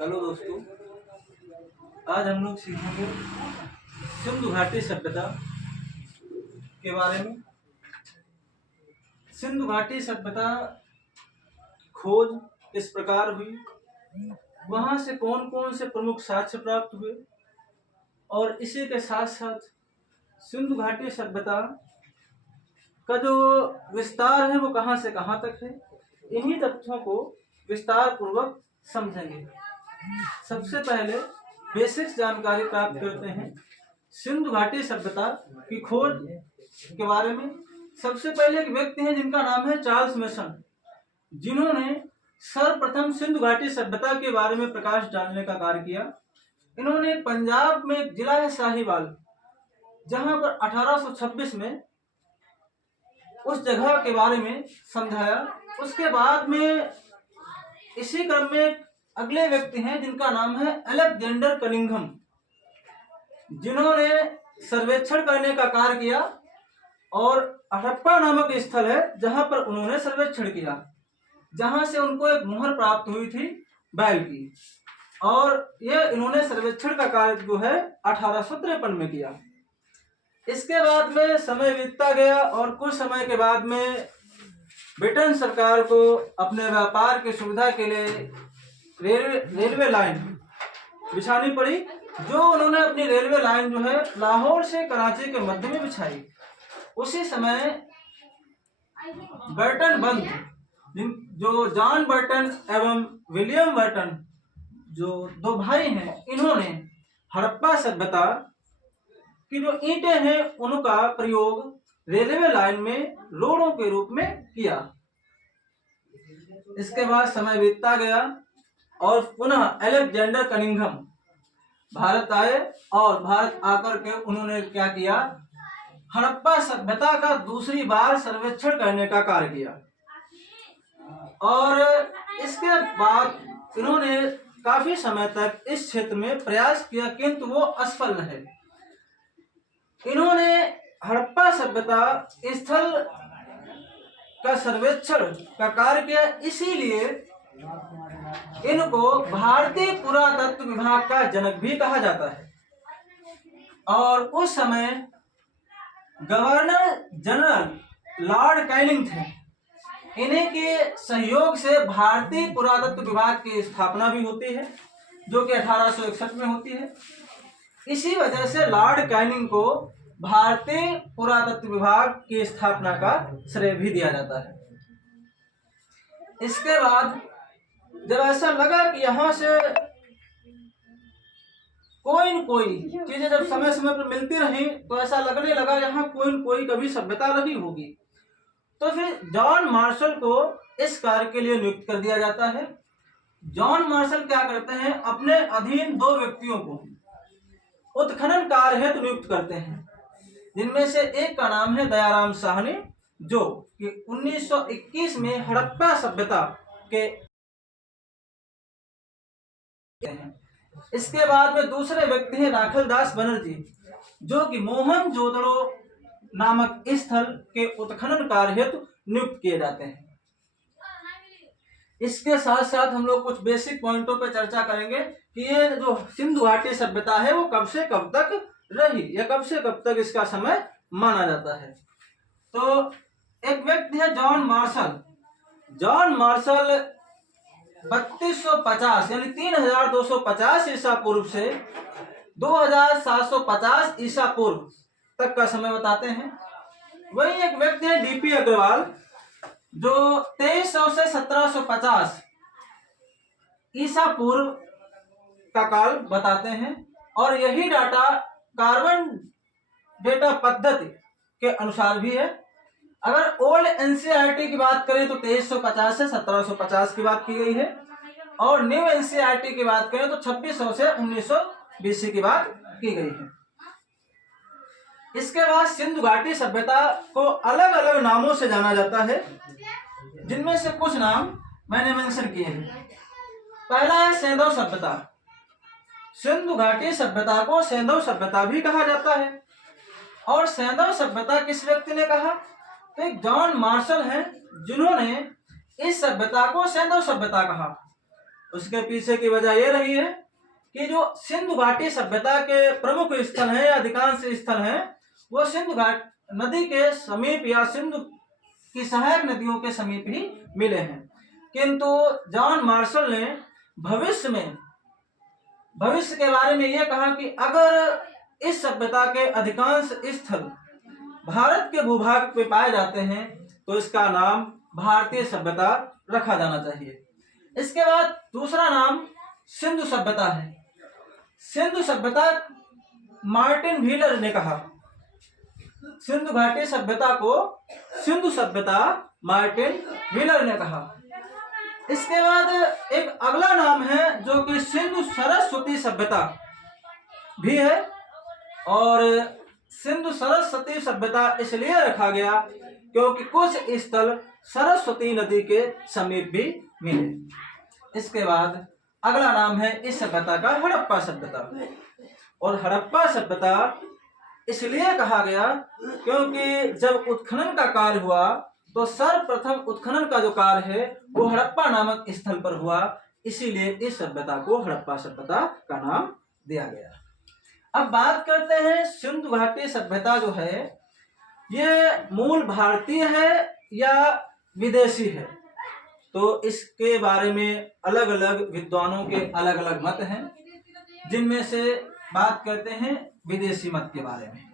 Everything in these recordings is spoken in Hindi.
हेलो दोस्तों, आज हम लोग सीखेंगे सिंधु घाटी सभ्यता के बारे में। सिंधु घाटी सभ्यता खोज किस प्रकार हुई, वहां से कौन कौन से प्रमुख साक्ष्य प्राप्त हुए और इसी के साथ साथ सिंधु घाटी सभ्यता का जो विस्तार है वो कहां से कहां तक है, इन्हीं तथ्यों को विस्तार पूर्वक समझेंगे। सबसे पहले बेसिक्स जानकारी प्राप्त करते हैं सिंधु घाटी सभ्यता की खोज के बारे में। सबसे पहले एक व्यक्ति है जिनका नाम है चार्ल्स मेसन, जिन्होंने सर्वप्रथम सिंधु घाटी सभ्यता के बारे में प्रकाश डालने का कार्य किया। इन्होंने पंजाब में एक जिला है साहिवाल, जहां पर 1826 में उस जगह के बारे में समझाया। उसके बाद में इसी क्रम में अगले व्यक्ति हैं जिनका नाम है अलेक्जेंडर कनिंघम, जिन्होंने सर्वेक्षण करने का कार्य किया और हड़प्पा नामक स्थल है जहां पर उन्होंने सर्वेक्षण किया, जहां से उनको एक मुहर प्राप्त हुई थी बैल की, और ये इन्होंने सर्वेक्षण का कार्य जो है 1853 में किया। इसके बाद में समय बीतता गया और कुछ समय के बाद में ब्रिटेन सरकार को अपने व्यापार की सुविधा के लिए रेलवे लाइन बिछानी पड़ी, जो उन्होंने अपनी रेलवे लाइन जो है लाहौर से कराची के मध्य में बिछाई। उसी समय बर्टन बंद, जो जॉन बर्टन एवं विलियम बर्टन, जो दो भाई हैं, इन्होंने हड़प्पा सभ्यता की जो ईंटें हैं उनका प्रयोग रेलवे लाइन में रोड़ों के रूप में किया। इसके बाद समय बीतता गया और पुनः अलेक्जेंडर कनिंघम भारत आए और भारत आकर के उन्होंने क्या किया, हड़प्पा सभ्यता का दूसरी बार सर्वेक्षण करने का कार्य किया। और इसके बाद इन्होंने काफी समय तक इस क्षेत्र में प्रयास किया, किंतु वो असफल रहे। इन्होंने हड़प्पा सभ्यता स्थल का सर्वेक्षण का कार्य किया, इसीलिए इनको भारतीय पुरातत्व विभाग का जनक भी कहा जाता है। और उस समय गवर्नर जनरल लॉर्ड कैनिंग थे। इन्हीं के सहयोग से भारतीय पुरातत्व विभाग की स्थापना भी होती है, जो कि 1861 में होती है। इसी वजह से लॉर्ड कैनिंग को भारतीय पुरातत्व विभाग की स्थापना का श्रेय भी दिया जाता है। इसके बाद जब ऐसा लगा कि यहाँ से कोई न कोई चीजें जब समय समय पर मिलती रही, तो ऐसा लगने लगा यहाँ कोई न कोई कभी सभ्यता रही होगी। तो फिर जॉन मार्शल को इस कार्य के लिए नियुक्त कर दिया जाता है। जॉन मार्शल क्या करते हैं, अपने अधीन दो व्यक्तियों को उत्खनन कार्य हेतु नियुक्त करते हैं, जिनमें से एक का नाम है दयाराम साहनी, जो कि 1921 में हड़प्पा सभ्यता के हैं। इसके बाद में दूसरे व्यक्ति हैं राखलदास बनर्जी, जो कि मोहनजोदड़ो नामक स्थल के उत्खनन कार्य हेतु नियुक्त किए जाते हैं। इसके साथ साथ हम लोग कुछ बेसिक पॉइंटों पर चर्चा करेंगे कि ये जो सिंधु घाटी सभ्यता है वो कब से कब तक रही या कब से कब तक इसका समय माना जाता है। तो एक व्यक्ति है जॉन मार्शल। जॉन मार्शल 3250 यानी 3250 ईसा पूर्व से 2750 ईसा पूर्व तक का समय बताते हैं। वही एक व्यक्ति है डीपी अग्रवाल, जो 2300 से 1750 ईसा पूर्व का काल बताते हैं। और यही डाटा कार्बन डेटा पद्धति के अनुसार भी है। अगर ओल्ड एनसीईआरटी की बात करें तो 2350 से 1750 की बात की गई है, और न्यू एनसीईआरटी की बात करें तो 2600 से 1900 बीसी की बात की गई है। इसके बाद सिंधु घाटी सभ्यता को अलग अलग नामों से जाना जाता है, जिनमें से कुछ नाम मैंने मेंशन किए हैं। पहला है सेंधव सभ्यता। सिंधु घाटी सभ्यता को सेंधव सभ्यता भी कहा जाता है। और सेंधव सभ्यता किस व्यक्ति ने कहा, तो एक जॉन मार्शल हैं, जिन्होंने इस सभ्यता को सेंधव सभ्यता कहा। उसके पीछे की वजह यह रही है कि जो सिंधु घाटी सभ्यता के प्रमुख स्थल हैं या अधिकांश स्थल हैं वो सिंधु घाट नदी के समीप या सिंधु की सहायक नदियों के समीप ही मिले हैं। किंतु जॉन मार्शल ने भविष्य के बारे में यह कहा कि अगर इस सभ्यता के अधिकांश स्थल भारत के भूभाग पे पाए जाते हैं तो इसका नाम भारतीय सभ्यता रखा जाना चाहिए। इसके बाद दूसरा नाम सिंधु सभ्यता है। सिंधु सभ्यता मार्टिन व्हीलर ने कहा, सिंधु घाटी सभ्यता को सिंधु सभ्यता मार्टिन व्हीलर ने कहा। इसके बाद एक अगला नाम है जो कि सिंधु सरस्वती सभ्यता भी है, और सिंधु सरस्वती सभ्यता इसलिए रखा गया क्योंकि कुछ स्थल सरस्वती नदी के समीप भी मिले। इसके बाद अगला नाम है इस सभ्यता का हड़प्पा सभ्यता, और हड़प्पा सभ्यता इसलिए कहा गया क्योंकि जब उत्खनन का कार्य हुआ तो सर्वप्रथम उत्खनन का जो कार्य है वो हड़प्पा नामक स्थल पर हुआ, इसीलिए इस सभ्यता को हड़प्पा सभ्यता का नाम दिया गया। अब बात करते हैं सिंधु घाटी सभ्यता जो है ये मूल भारतीय है या विदेशी है, तो इसके बारे में अलग अलग विद्वानों के अलग अलग मत हैं, जिनमें से बात करते हैं विदेशी मत के बारे में।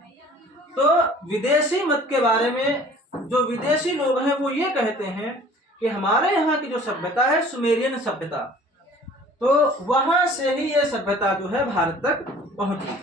तो विदेशी मत के बारे में जो विदेशी लोग हैं वो ये कहते हैं कि हमारे यहाँ की जो सभ्यता है सुमेरियन सभ्यता, तो वहां से ही ये सभ्यता जो है भारत तक पहुंची।